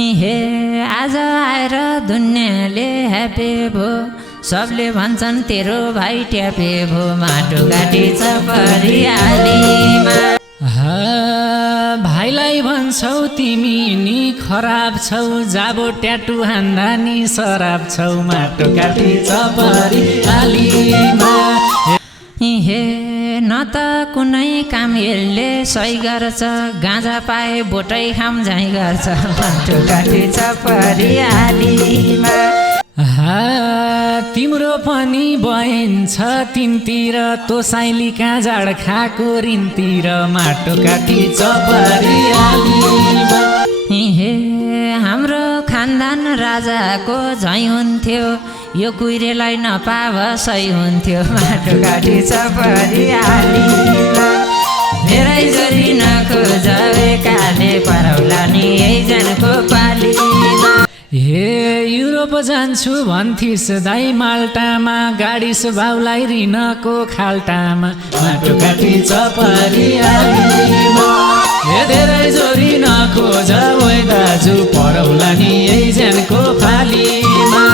हे आज आएर दुनियाँले ह्यापी भो सबले भन्छन् तेरो भाइ ट्यापे भो माटो काटी छ परियालीमा भाइलाई भन्छौ तिमी नि खराब छौ जाबो ट्याटु हान्दा नि सराब छौ माटो काटी छ परियालीमा हे न त कुनै काम यसले सही गर्छ गाँजा पाए बोटै खाम झैँ गर्छ माटो काटी छ परियालीमा तिम्रो पनि बहन छ तिनतिर तो साइली कहाँ जाड खाएको रिनतिर माटो काटी छ परियालीमा हे हाम्रो खानदान राजाको झैँ हुन्थ्यो यो कुहिरेलाई नपाव सही हुन्थ्यो माटो काटी छ परियालीमा धेरै जोरी नखोज काले परौला नि एकजनको पालीमा हे युरोप जान्छु भन्थिस् दाइ माल्टामा गाडिस भाउलाई ऋणको खाल्टामा माटो काटी छ परियालीमा हे धेरै जोरी नखोज ओइ दाजु परौला नि एकजनको पालीमा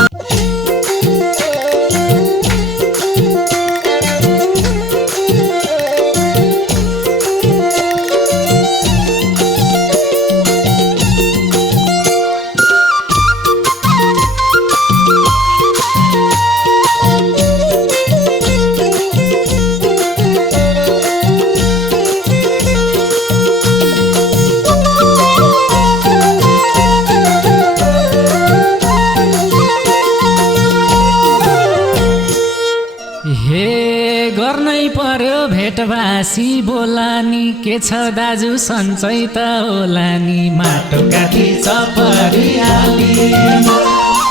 गर्नै पर्यो भेटवासी बोलानी के छ दाजु सन्चै त होला नि माटो काटी छ परियालीमा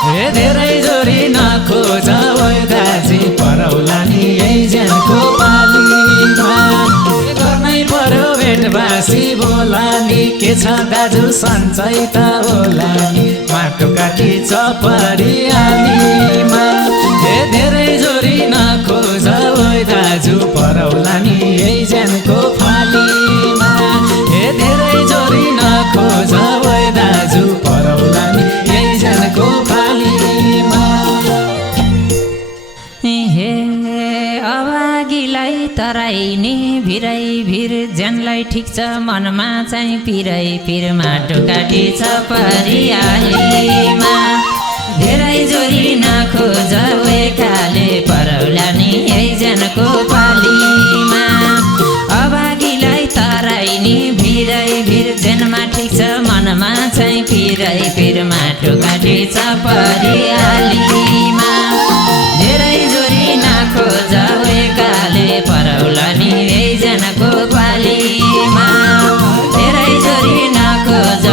हे धेरै जोरी नखोज ओइ दाजु परौला नि एकजनको पालीमा गर्नै पर्यो भेटवासी बोलानी के छ दाजु सन्चै त होला नि माटो काटी छ परियालीमा हे धेरै जोरी नखोज ओइ दाजु परौला नि एकजनको फालीमा हे धेरै जोरी नखोज ओइ दाजु परौला नि एकजनको फालीमा हे अभागीलाई तराई नि भिरै भिर ज्यानलाई ठिक छ मनमा चाहिँ पिरै पिर माटो काटी छ परियालीमा धेरै जोरी नखोज काले परौला नि एकजनको पालीमा अभागीलाई तराई नि भिरै भिर ज्यानमा ठिक छ मनमा चाहिँ पिरै पिर माटो काटी छ परियालीमा धेरै जोरी नखोज काले परौला नि एकजनको पालीमा धेरै जोरी नखोज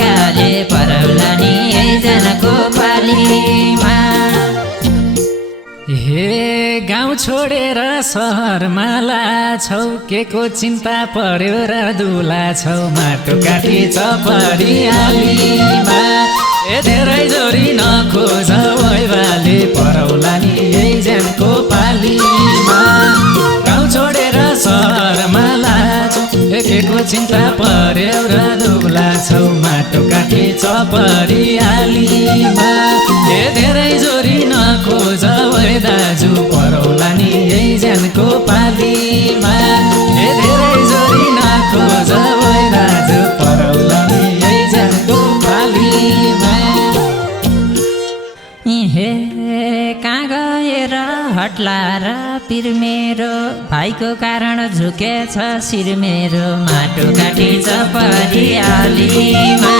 काले परौला नि एकजनको पालीमा हे गाउँ छोडेर सहरमा लाछौ के को चिन्ता पर्यो र दुला छौ माटो काटी छ परियालीमा ए धेरै जोरी नखोज ओइ बाले परौला नि एकजनको पालीमा गाउँ छोडेर सहरमा लाछौ के को चिन्ता पर्यो र दुला छौ माटो काटी छ परियालीमा ए धेरै जोरी नखोज ओइ दाजु परौला नि एकजनको पालीमा ए धेरै जोरी नखोज ओइ दाजु परौला नि एकजनको पालीमा हे कहाँ गएर हट्ला र पिर मेरो भाइको कारण झुकेछ शिर मेरो माटो काटी छ परियालीमा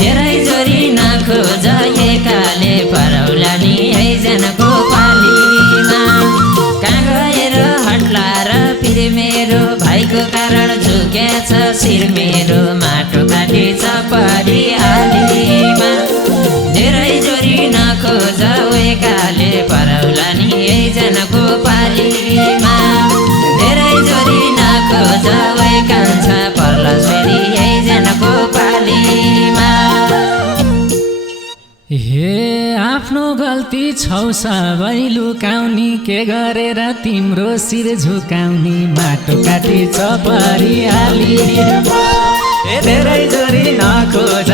धेरै जोरी नखोज एकाले परौला नि एकजनको पालीमा कहाँ गएर हट्ला र पिर मेरो भाइको कारण झुकेछ शिर मेरो माटो काटी छ परियालीमा धेरै जोरी नखोज एकाले परौला नि एकजनको पालीमा धेरै जोरी नखोज कान्छा पर्लस फेरि एकजनको पालीमा हे आफ्नो गल्ती छौ सबै लुकाउने के गरेर तिम्रो शिर झुकाउने माटो काटी छ परियालीमा ए धेरै जोरी नखोज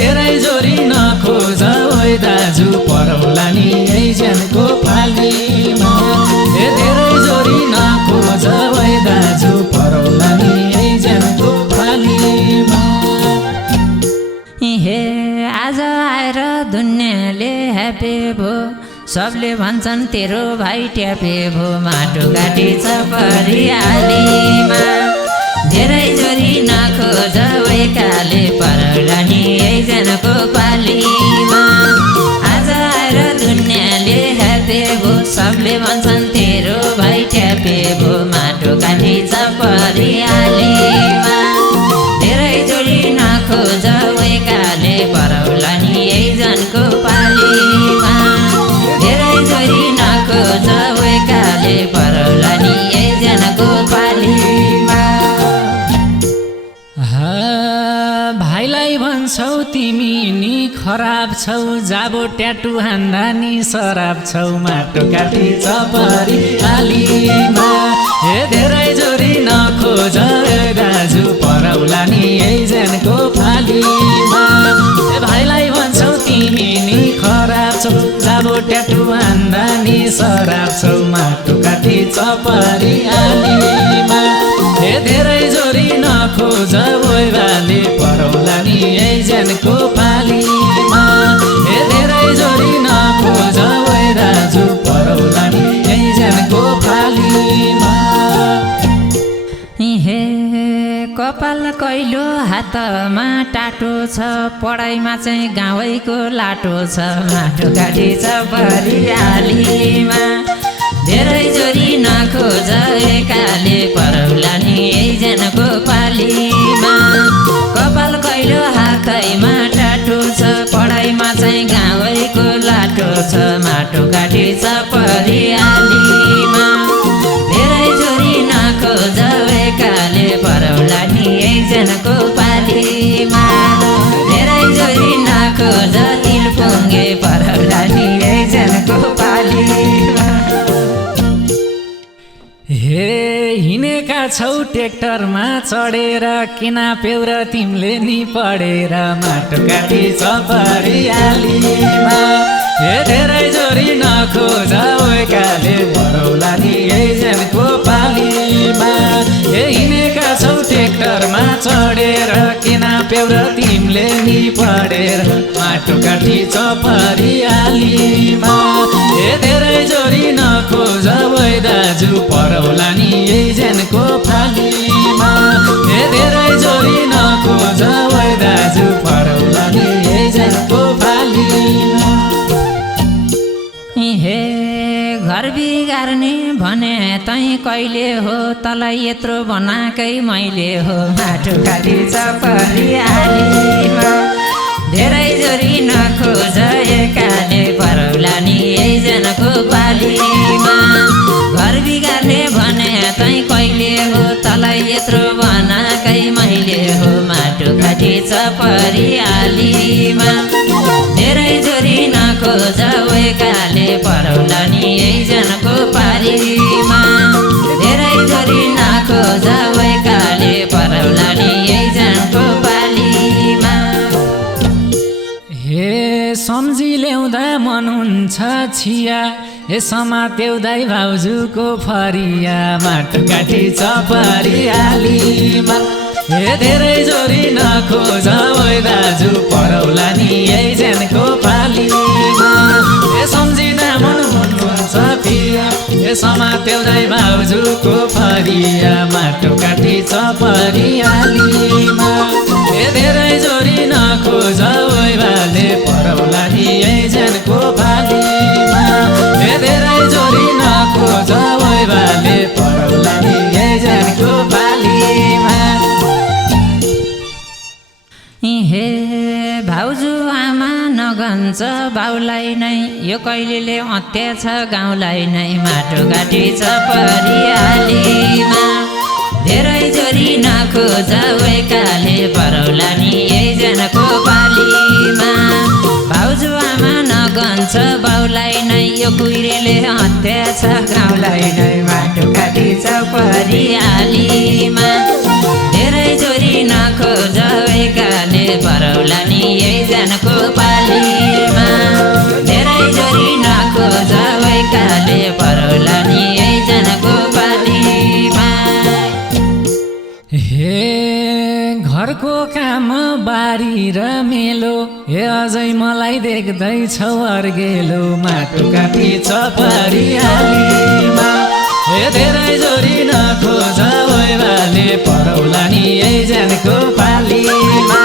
धेरै जोरी नखोज ओइ दाजु परौला नि यही ज्यानको पालीमा धेरै जोरी नखोज ओइ दाजु परौला नि यही ज्यानको पालीमा हे आज आएर दुनियाँले ह्यापी भो सबले भन्छन् तेरो भाइ ट्यापे भो माटो काटी छ परियालीमा धेरै जोरी नखोज वेकाले परौला नि एकजनाको पालीमा आज आएर दुनियाँले ह्यापी भो सबले भन्छन् तेरो भाइ ट्यापे भो माटो काटी छ परियालीमा धेरै जोरी नखोज वेकाले परौला नि एकजनाको पालीमा धेरै जोरी नखोज वेकाले परौला नि एकजनाको पालीमा भाइलाई भन्छौ तिमी नि खराब छौ जाबो ट्याटु हान्दा नि सराब छौ माटो काटी छ परियालीमा हे धेरै जोरी नखोज दाजु परौला नि एकजनाको पालीमा भाइलाई भन्छौ तिमी नि खराब छौ जाबो ट्याटु हान्दा नि सराब छौ माटो काटी छ परियालीमा हे धेरै जोरी नखोज ओइ बाले परौला नि एकजनाको पालीमा हे धेरै जोरी नखोज ओइ दाजु परौला नि एकजनाको पालीमा हे कपाल कैलो हातमा टाटो छ पढाइमा चाहिँ गाउँको लाटो छ माटो काटी छ परियालीमा धेरै जोरी नखोज एकाले परौला नि एकजनाको पालीमा कपाल कैलो हातैमा टाटो छ पढाइमा चाहिँ गाउँको लाटो छ माटो काटी छ परियालीमा धेरै जोरी नखोज एकाले परौला नि एकजनाको पालीमा धेरै जोरी नखोज तिलपुङ्गे परौला नि एकजनाको पालीमा हे हिँडेका छौ ट्र्याक्टरमा चढेर किन पेउर तिमीले नि पढेर माटो काटी छ परियालीमा हे धेरै जोरी नखोज ओइकाले परौला नि एकजनाको पालीमा हे हिँडेका छौ ट्र्याक्टरमा चढेर किन पेउर तिमीले नि पढेर माटो काटी छ परियालीमा हे धेरै जोरी नखोज ओइ दाजु परौला नि एकजनाको पालीमा हे धेरै जोरी नखोज ओइ दाजु परौला नि एकजनाको पालीमा हे घर बिगार्ने भने तै कहिले हो तँलाई यत्रो बनाएकै मैले हो माटो काटी छ परियालीमा धेरै जोरी नखोज एकाले परौला नि एकजनाको पालीमा घर बिगार्ने भने तै कहिले हो तँलाई यत्रो बनाएकै मैले हो माटो काटी छ परियालीमा धेरै जोरी नखोज एकाले परौला नि एकजनाको पालीमा धेरै जोरी नखोज एकाले परौला नि एकजनाको पालीमा हे सम्झी ल्याउँदा मन हुन्छ छिया हे समात्याउँदै भाउजूको फरिया माटो काटी छ परियालीमा हे धेरै जोरी नखोज ओइ दाजु परौला नि एकजनाको पालीमा हे सम्झिँदा मन हुन्छ पिया हे समात्याउँदै भाउजूको फरिया माटो काटी छ परियालीमा हे धेरै जोरी नखोज ओइ बाले परौला नि एकजनाको पालीमा हे धेरै जोरी नखोज ओइ बाले परौला नि एकजनाको पालीमा हे भाउजू आमा नगन्छ बाउलाई नै यो कहिलेले अत्याछ गाउँलाई नै माटो काटी छ परियालीमा धेरै जोरी नखोज एकाले परौला नि एकजनाको पालीमा भाउजू आमा नगन्छ बाउलाई नै यो कुहिरेले अत्याछ गाउँलाई नै माटो काटी छ परियालीमा धेरै जोरी नखोज एकाले परौला नि यही जनको पालीमा धेरै जोरी नखोज वैकाले परौला नि यही जनको पालीमा हे घरको काम बारी र मेलो हे अझै मलाई देख्दैछौ अर्गेलो माटो काटी चपरियालीमा हे धेरै जोरी नखोज वैवाले परौला नि यही जनको पालीमा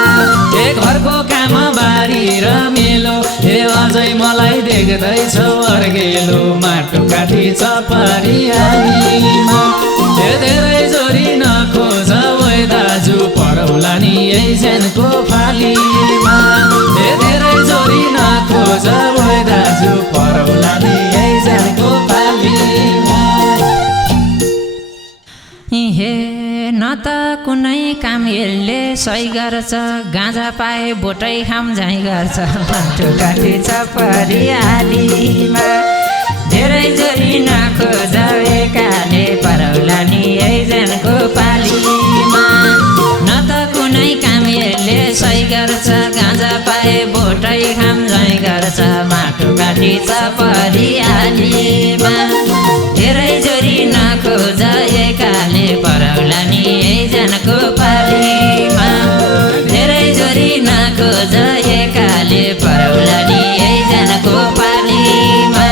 हे घरको काम बारी र मेलो हे अझै मलाई देख्दैछौ अर्गेलो माटो काटी चपरियालीमा हे धेरै जोरी नखोज वै दाजु परौला नि यही जनको पालीमा हे धेरै जोरी नखोज वै दाजु परौला नि यही जनको पालीमा हे न त कुनै काम यसले सही गर्छ गाँजा पाए बोटै खाम झैँ गर्छ माटो काटी चपरियालीमा धेरै जोरी नखोज एकाले परौला नि यही जनको पालीमा न त कुनै काम यसले सही गर्छ गाँजा पाए बोटै खाम झैँ गर्छ माटो काटी चपरियालीमा धेरै जोरी नखोज एकाले परौला नि यही जनको पालीमा धेरै जोरी नखोज एकाले परौला नि यही जनको पालीमा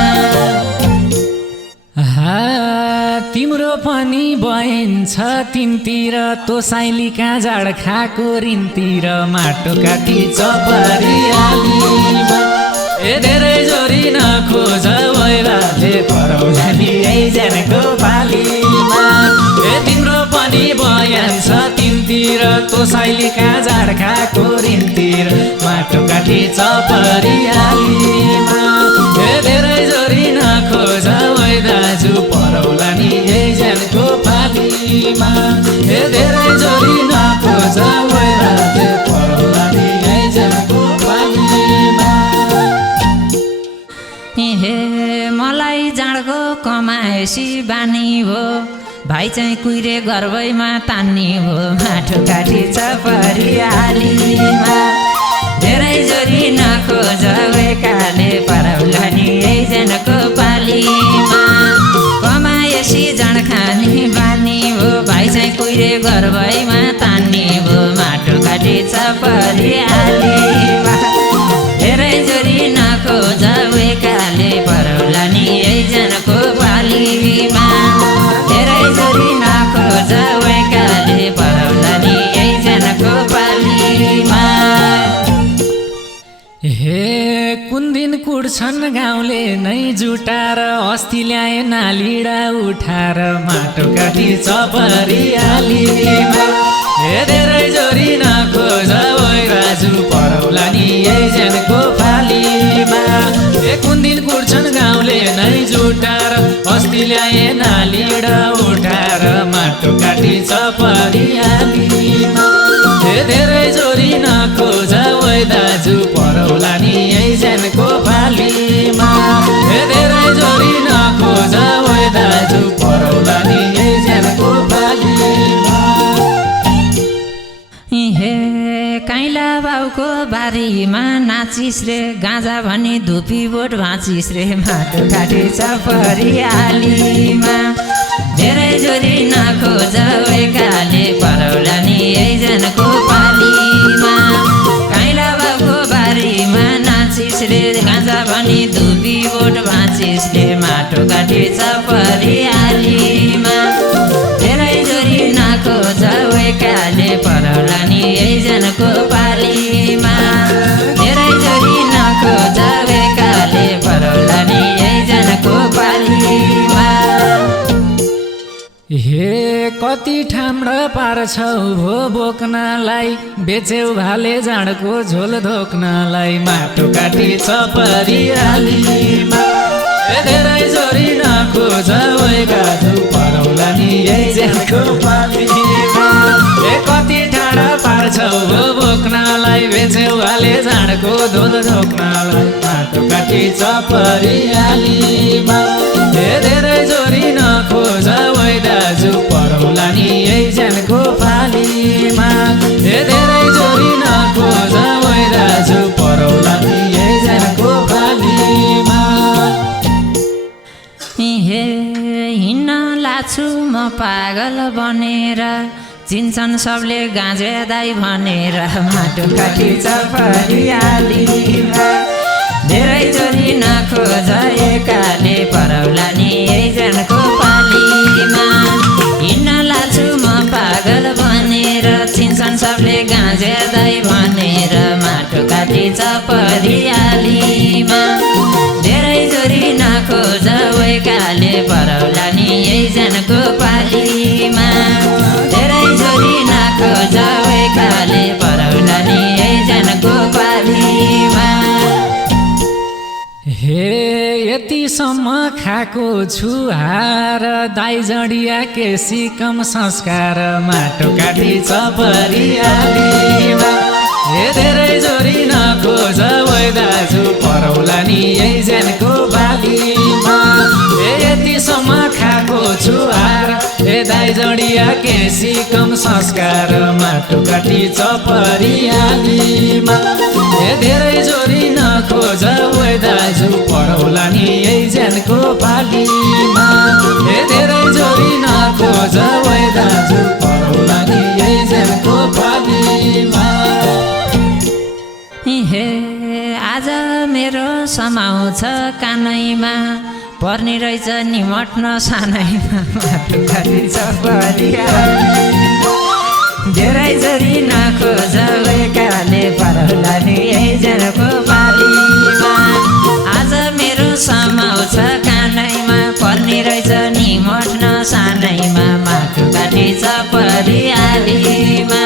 तिम्रो पनि बहन छ तिनतिर तो साइलीका जाड खाएको ऋणतिर माटो काटी चपरियालीमा ए धेरै जोरी नखोज वैवाले परौला नि यही जनको पालीमा ए तिम्रो पनि बहन छ तिनतिर तो साइलीका जाड खाएको ऋणतिर माटो काटी चपरियालीमा ए धेरै जोरी नखोज वै दाजु परौला नि यही जनको पालीमा ए धेरै जोरी नखोज वै दाजु परौला नि यही जनको पालीमा हे मलाई जाँडको कमाएसी बानी हो भाइ चाहिँ कुहिरे गर्भैमा तान्ने हो माटो काटी चपरियालीमा धेरै जोरी नखोज एकाले परौला नि यही जनको पालीमा कमाएसी जाँड खाने बानी हो भाइ चाहिँ कुहिरे गर्भैमा तान्ने हो माटो काटी चपरियालीमा धेरै जोरी नखोज एकाले परौला नि यही जनको पालीमा धेरै जोरी नखोज एकाले परौला नि यही जनको पालीमा हे कुन दिन कुट्छन् गाउँले नै जुटाएर अस्ति ल्याए नालिडा उठाएर माटो काटी चपरियालीमा हे धेरै जोरी नखोज वै दाजु परौला नि यही जनको पालीमा हे कुन दिन कुट्छन् गाउँले नै जुटाएर अस्ति ल्याए नालिडा उठाएर माटो काटी चपरियालीमा हे धेरै जोरी नखोज वै दाजु परौला नि यही जनको पालीमा हे धेरै जोरी नखोज वै दाजु परौला नि यही जनको पालीमा हे काइला बाउको बारीमा नाचिस रे गाँजा भनी धुपी बोट भाँचिस रे माटो काटी चपरियालीमा धेरै जोरी नखोज एकाले परौला नि यही जनको पालीमा काइला बाउको बारीमा नाचिस रे गाँजा भनी धुपी बोट भाँचिस रे माटो काटी चपरियालीमा धेरै जोरी नखोज एकाले परौला नि यही जनको पालीमा धेरै जोरी नखोज एकाले परौला नि यही जनको पालीमा हे कति ठाम्र पार्छौ भो बोक्नलाई बेच्यौ भाले जाँडको झोल धोक्नलाई माटो काटी चपरियालीमा धेरै जोरी नखोज वै दाजु परौला नि यही जनको पालीमा कति टाढा पार्छौ भो बोक्नलाई बेच्यौ भाले जाँडको झोल धोक्नलाई माटो काटी चपरियालीमा धेरै जोरी नखोज वै दाजु परौला नि यही जनको पालीमा धेरै जोरी नखोज पागल बनेर चिन्छन् सबले गाँजे दाई भनेर माटो काटी चपरियालीमा धेरै जोरी नखोज एकाले परौला नि एकजनको पालीमा हिँड्न लाग्छु म पागल बनेर चिन्छन् सबले गाँजे दाई भनेर माटो काटी चपरियालीमा धेरै जोरी नखोज एकाले परौला नि एकजनको पालीमा धेरै जोरी नखोज एकाले परौला नि एकजनको पालीमा हे यतिसम्म खाएको छु हार दाइ जडिया के सिकम संस्कार माटो काटी चपरियालीमा हे धेरै जोरी नखोज ओइ दाजु परौला नि एकजनको बालीमा हे यतिसम्म खाएको छु हार हे दाइ जडिया के सिकम संस्कार माटो काटी चपरियालीमा हे धेरै जोरी नखोज ओइ दाजु परौला नि एकजनको पालीमा हे धेरै जोरी नखोज ओइ दाजु परौला नि एकजनको पालीमा हे आज मेरो समाउँछ कानैमा पर्ने रहेछ निमट्न सानैमा माटो काटी चपरियालीमा धेरै जोरी नखोज एकाले परौला नि एकजनको पालीमा आज मेरो समाउँछ कानैमा पर्ने रहेछ निमट्न सानैमा माटो काटी चपरियालीमा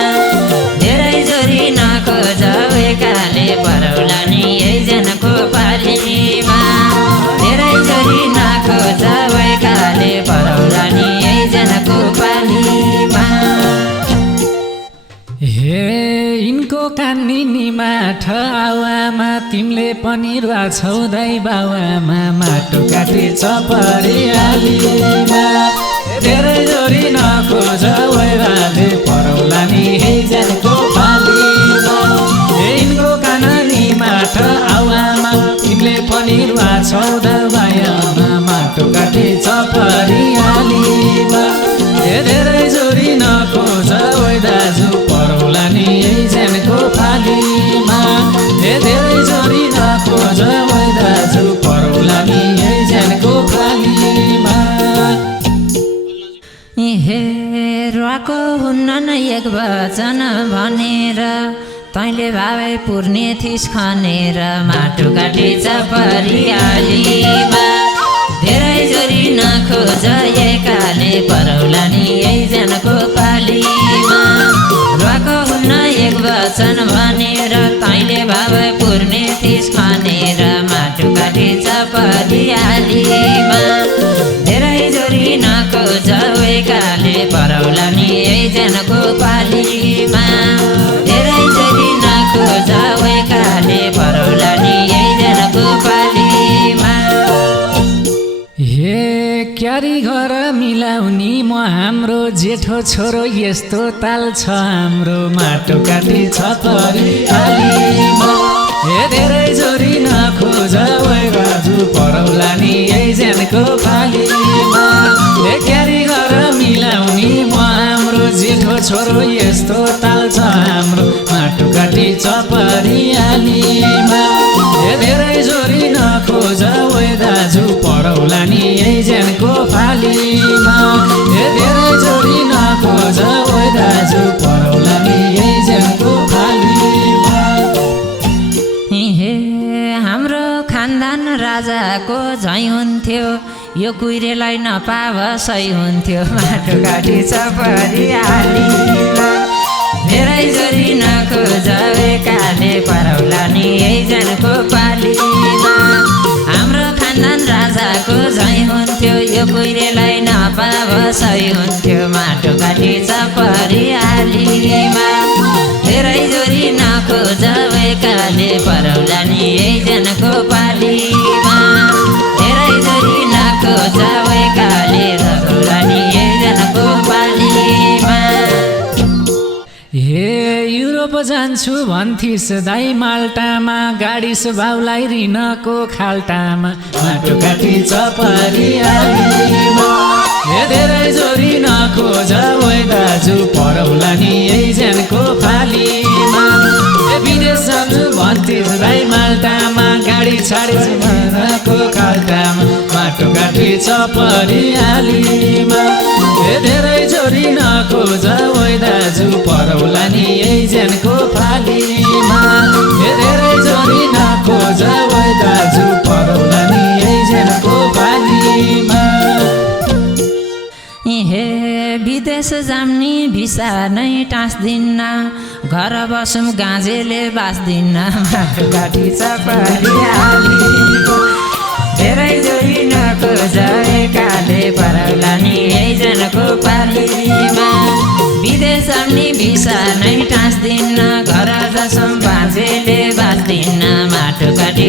धेरै जोरी नखोज एकाले परौला नि एकजनको पालीमा धेरै जोरी नखोज एकाले परौला नि एकजनको पालीमा हे यिनको कानी निमाठ आवामा तिमीले पनि रुवाछौ दाइ बाउआमा माटो काटी चपरियालीमा धेरै जोरी नखोज ओइराले परौला नि एकजनको पालीमा यिनको काना निमाठ आवामा तिमीले पनि रुवाछौ दाइबाउआमा माटो काटी चपरियालीमा धेरै जोरी नखोज ओइ दाजु परौला नि एकजनको पालीमा धेरै जोरी नखोज ओइ दाजु परौला नि एकजनको पालीमा हे रुवाको हुन्न न एक वचन भनेर तैँले भावे पुर्ने थिस खनेर माटो काटी चपरियालीमा धेरै जोरी नखोज एकाले परौला नि एकजनको पालीमा रुवाको हुन्न एक वचन भनेर तैँले भावे पुर्ने थिस खनेर माटो काटी चपरियालीमा धेरै जोरी नखोज एकाले परौला नि एकजनको पालीमा धेरै जोरी नखोज एकाले परौला नि एकजनको पालीमा हे क्यारी घर मिलाउनी म हाम्रो जेठो छोरो यस्तो ताल छ हाम्रो माटो काटी चपरियालीमा हे धेरै जोरी नखोज ओइ राजु परौला नि एकजनको पालीमा हे क्यारी घर मिलाउनी म हाम्रो जेठो छोरो यस्तो ताल छ हाम्रो माटो काटी चपरियालीमा हे धेरै जोरी नखोज ओइ दाजु परौला नि एकजनको पालीमा हे धेरै जोरी नखोज ओइ दाजु परौला नि एकजनको पालीमा हे हाम्रो खानदान राजाको झैँ हुन्थ्यो यो कुहिरेलाई नपावसै हुन्थ्यो माटो काटी चपरियालीमा धेरै जोरी नखोज एकाले परौला नि एकजनको पालीमा हाम्रो खानदान राजाको झैँ हुन्थ्यो यो कुहिरेलाई नपावसै हुन्थ्यो माटो काटी चपरियालीमा धेरै जोरी नखोज एकाले परौला नि एकजनको पालीमा धेरै जोरी नखोज एकाले परौला नि एकजनको पालीमा हे युरोप जान्छ जान्छु भन्थिस् दाइ माल्टामा गाडी सुभाउलाई ऋणको खाल्टामा माटो काटी चपरियालीमा ए धेरै जोरी नखोज ओइ दाजु परौला नि यही ज्यानको फालीमा ए विदेश जान्छु भन्थिस् दाइ माल्टामा गाडी छाडिस् ऋणको खाल्टामा माटो काटी चपरियालीमा ए धेरै जोरी नखोज ओइ दाजु परौला नि यही ज्यानको फालीमा ए धेरै जोरी नखोज ओइ दाजु परौला नि यही ज्यानको फालीमा हे विदेश जाम्नी भिसा नै टाँस्दिन्न घर बसौँ गाँजेले बाँच्दिन्न माटो काटी चपरियालीमा धेरै जोरी नखोज एकाले परौला नि यही जनको पालीमा विदेश जाम्नी भिसा नै टाँस्दिन्न घर बसौँ गाँजेले बाँच्दिन्न माटो काटी